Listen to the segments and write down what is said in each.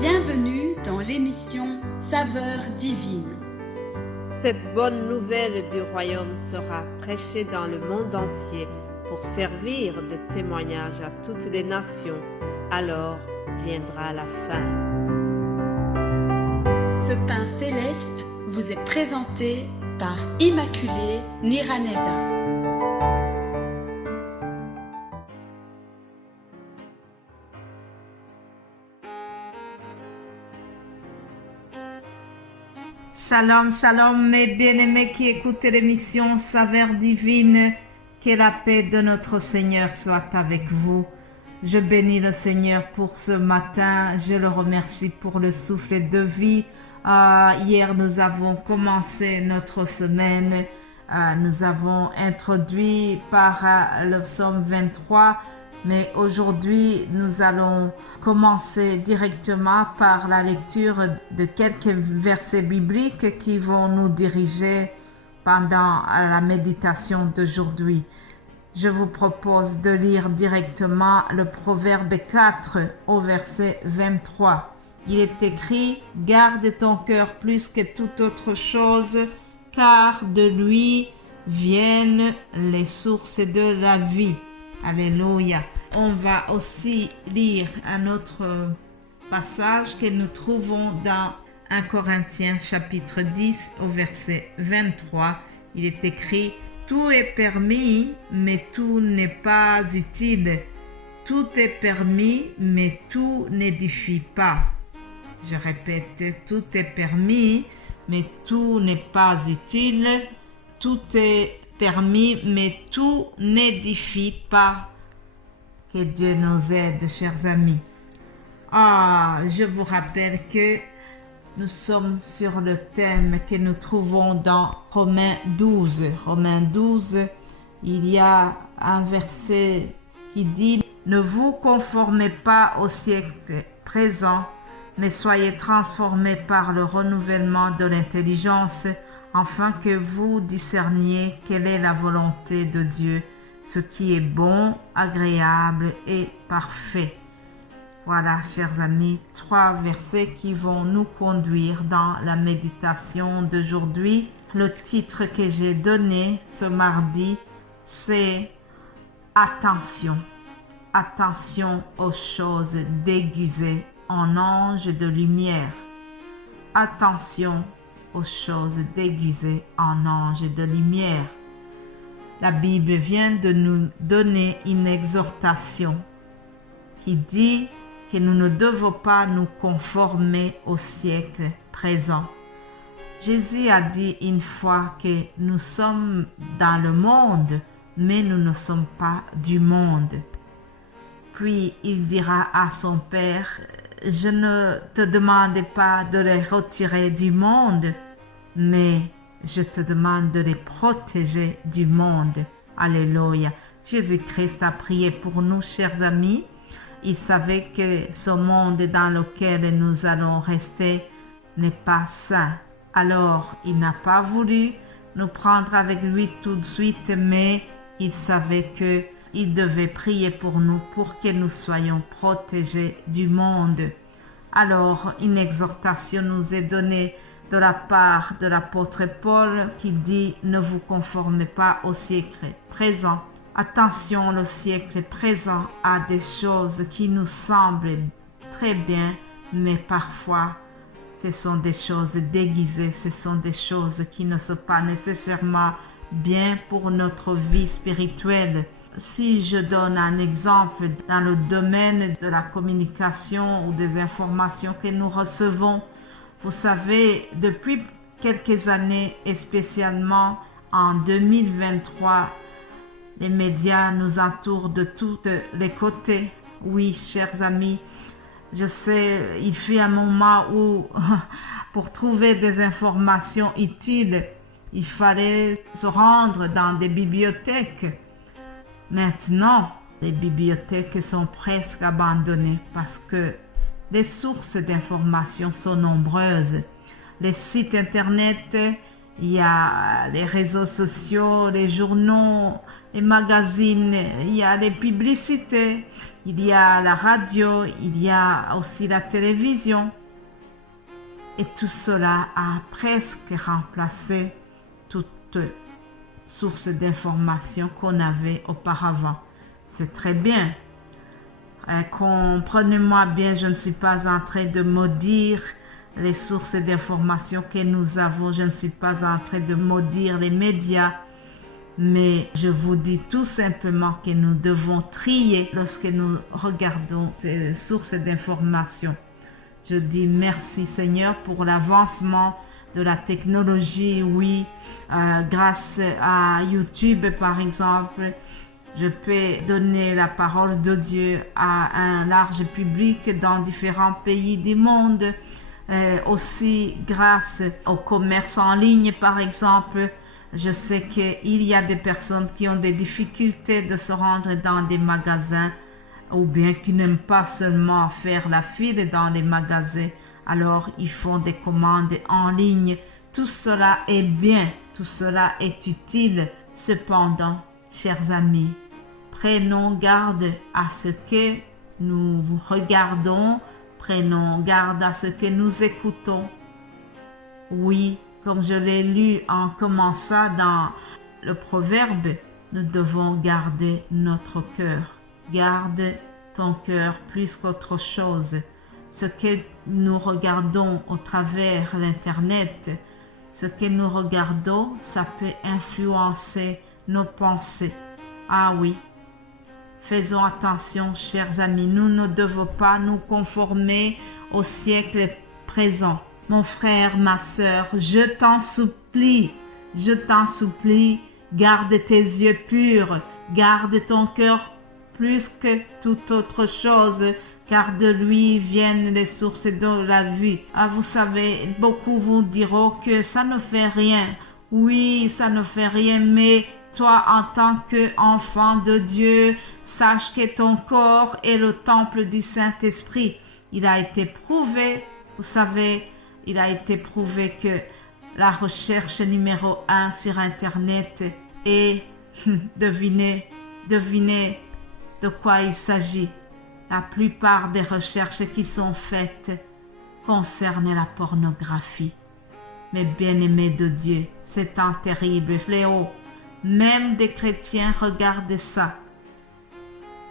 Bienvenue dans l'émission Saveurs divines. Cette bonne nouvelle du royaume sera prêchée dans le monde entier pour servir de témoignage à toutes les nations. Alors viendra la fin. Ce pain céleste vous est présenté par Immaculée Niraneza. Shalom, shalom, mes bien-aimés qui écoutent l'émission Saveurs divines. Que la paix de notre Seigneur soit avec vous. Je bénis le Seigneur pour ce matin. Je le remercie pour le souffle de vie. Hier, nous avons commencé notre semaine. Nous avons introduit par le psaume 23. Mais aujourd'hui, nous allons commencer directement par la lecture de quelques versets bibliques qui vont nous diriger pendant la méditation d'aujourd'hui. Je vous propose de lire directement le Proverbe 4 au verset 23. Il est écrit « Garde ton cœur plus que toute autre chose, car de lui viennent les sources de la vie. » Alléluia. On va aussi lire un autre passage que nous trouvons dans 1 Corinthiens chapitre 10 au verset 23. Il est écrit « Tout est permis, mais tout n'est pas utile. Tout est permis, mais tout n'édifie pas. » Je répète, tout est permis, mais tout n'est pas utile. Tout est permis, mais tout n'édifie pas. Que Dieu nous aide, chers amis. Je vous rappelle que nous sommes sur le thème que nous trouvons dans Romains 12. Romains 12, il y a un verset qui dit « Ne vous conformez pas au siècle présent, mais soyez transformés par le renouvellement de l'intelligence, afin que vous discerniez quelle est la volonté de Dieu, ce qui est bon, agréable et parfait. » Voilà, chers amis, 3 versets qui vont nous conduire dans la méditation d'aujourd'hui. Le titre que j'ai donné ce mardi, c'est « Attention, attention aux choses déguisées en anges de lumière. » Attention aux choses déguisées en anges de lumière. La Bible vient de nous donner une exhortation qui dit que nous ne devons pas nous conformer au siècle présent. Jésus a dit une fois que nous sommes dans le monde, mais nous ne sommes pas du monde. Puis il dira à son Père, « Je ne te demande pas de les retirer du monde, mais je te demande de les protéger du monde. » Alléluia. Jésus-Christ a prié pour nous, chers amis. Il savait que ce monde dans lequel nous allons rester n'est pas sain. Alors, il n'a pas voulu nous prendre avec lui tout de suite, mais il savait qu'il devait prier pour nous pour que nous soyons protégés du monde. Alors, une exhortation nous est donnée de la part de l'apôtre Paul qui dit « Ne vous conformez pas au siècle présent. » Attention, le siècle présent a des choses qui nous semblent très bien, mais parfois ce sont des choses déguisées, ce sont des choses qui ne sont pas nécessairement bien pour notre vie spirituelle. Si je donne un exemple dans le domaine de la communication ou des informations que nous recevons, vous savez, depuis quelques années et spécialement en 2023, les médias nous entourent de tous les côtés. Oui, chers amis, je sais, il fut un moment où pour trouver des informations utiles, il fallait se rendre dans des bibliothèques. Maintenant, les bibliothèques sont presque abandonnées parce que les sources d'informations sont nombreuses. Les sites internet, il y a les réseaux sociaux, les journaux, les magazines, il y a les publicités, il y a la radio, il y a aussi la télévision. Et tout cela a presque remplacé toute source d'information qu'on avait auparavant. C'est très bien. Comprenez-moi bien, je ne suis pas en train de maudire les sources d'information que nous avons. Je ne suis pas en train de maudire les médias. Mais je vous dis tout simplement que nous devons trier lorsque nous regardons ces sources d'information. Je dis merci Seigneur pour l'avancement de la technologie. Oui, grâce à YouTube par exemple, je peux donner la parole de Dieu à un large public dans différents pays du monde. Aussi grâce au commerce en ligne par exemple. Je sais qu'il y a des personnes qui ont des difficultés de se rendre dans des magasins ou bien qui n'aiment pas seulement faire la file dans les magasins. Alors, ils font des commandes en ligne. Tout cela est bien, tout cela est utile. Cependant, chers amis, prenons garde à ce que nous regardons, prenons garde à ce que nous écoutons. Oui, comme je l'ai lu en commençant dans le proverbe, nous devons garder notre cœur. Garde ton cœur plus qu'autre chose. Ce que nous regardons au travers l'Internet, ce que nous regardons, ça peut influencer nos pensées. Ah oui, faisons attention, chers amis, nous ne devons pas nous conformer au siècle présent. Mon frère, ma sœur, je t'en supplie, garde tes yeux purs, garde ton cœur plus que toute autre chose, car de lui viennent les sources de la vie. Ah, vous savez, beaucoup vous diront que ça ne fait rien. Oui, ça ne fait rien, mais toi, en tant qu'enfant de Dieu, sache que ton corps est le temple du Saint-Esprit. Il a été prouvé, vous savez, il a été prouvé que la recherche numéro 1 sur Internet est, devinez de quoi il s'agit. La plupart des recherches qui sont faites concernent la pornographie. Mais bien-aimés de Dieu, c'est un terrible fléau. Même des chrétiens regardent ça.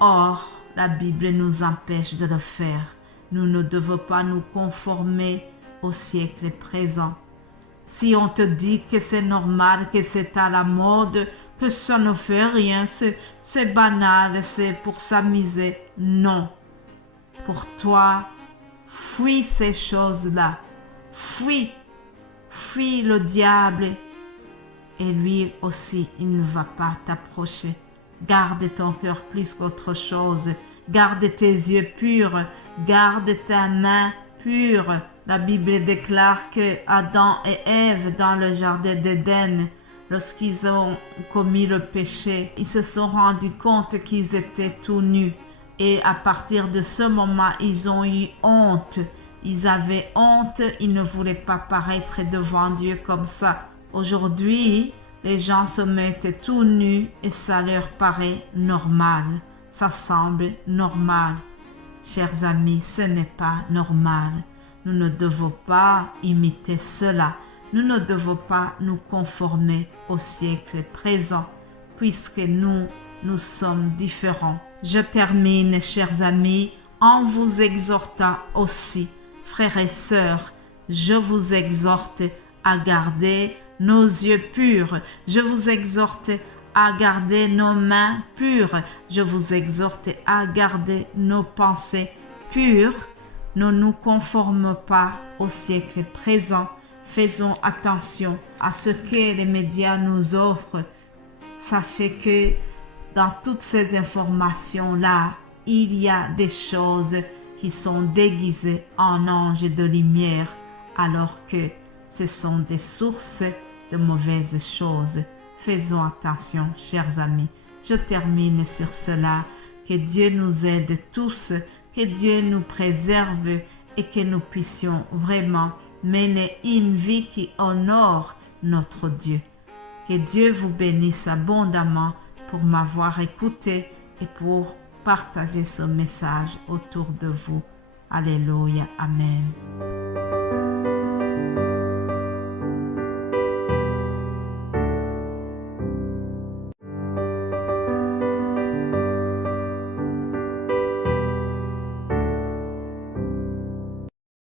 Or, la Bible nous empêche de le faire. Nous ne devons pas nous conformer au siècle présent. Si on te dit que c'est normal, que c'est à la mode, que ça ne fait rien, c'est banal, c'est pour s'amuser. Non. Pour toi, fuis ces choses-là. Fuis le diable. Et lui aussi, il ne va pas t'approcher. Garde ton cœur plus qu'autre chose. Garde tes yeux purs. Garde ta main pure. La Bible déclare que Adam et Ève dans le jardin d'Éden, lorsqu'ils ont commis le péché, ils se sont rendus compte qu'ils étaient tout nus. Et à partir de ce moment, ils ont eu honte. Ils avaient honte, ils ne voulaient pas paraître devant Dieu comme ça. Aujourd'hui, les gens se mettent tout nus et ça leur paraît normal. Ça semble normal. Chers amis, ce n'est pas normal. Nous ne devons pas imiter cela. Nous ne devons pas nous conformer au siècle présent, puisque nous sommes différents. Je termine, chers amis, en vous exhortant aussi, frères et sœurs, je vous exhorte à garder nos yeux purs. Je vous exhorte à garder nos mains pures. Je vous exhorte à garder nos pensées pures. Ne nous conformons pas au siècle présent. Faisons attention à ce que les médias nous offrent. Sachez que dans toutes ces informations-là, il y a des choses qui sont déguisées en anges de lumière, alors que ce sont des sources de mauvaises choses. Faisons attention, chers amis. Je termine sur cela. Que Dieu nous aide tous, que Dieu nous préserve et que nous puissions vraiment mener une vie qui honore notre Dieu. Que Dieu vous bénisse abondamment pour m'avoir écouté et pour partager ce message autour de vous. Alléluia. Amen.